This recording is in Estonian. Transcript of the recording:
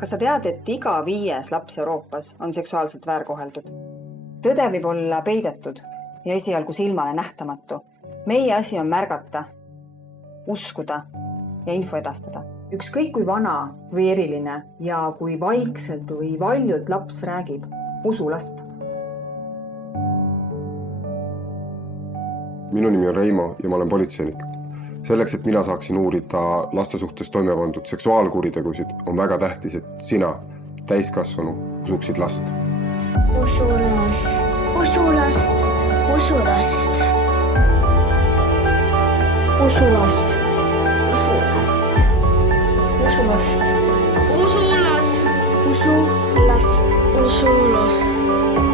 Kas sa tead, et iga 5. laps Euroopas on seksuaalselt väärkoheldud? Tõde võib olla peidetud ja esialgu silmale nähtamatu. Meie asi on märgata, uskuda ja info edastada. Ükskõik kui vana või eriline ja kui vaikselt või valjult laps räägib, usu last. Minu nimi on Reimo ja ma olen politseinik. Selleks, et mina saaksin uurida laste suhtes toime pandud seksuaalkuritegusid, on väga tähtis, et sina, täiskasvanu, usuksid last. Usu last. Usu last. Usu last. Usu last. Usu last. Usu last. Usu last. Usu last. Usu last.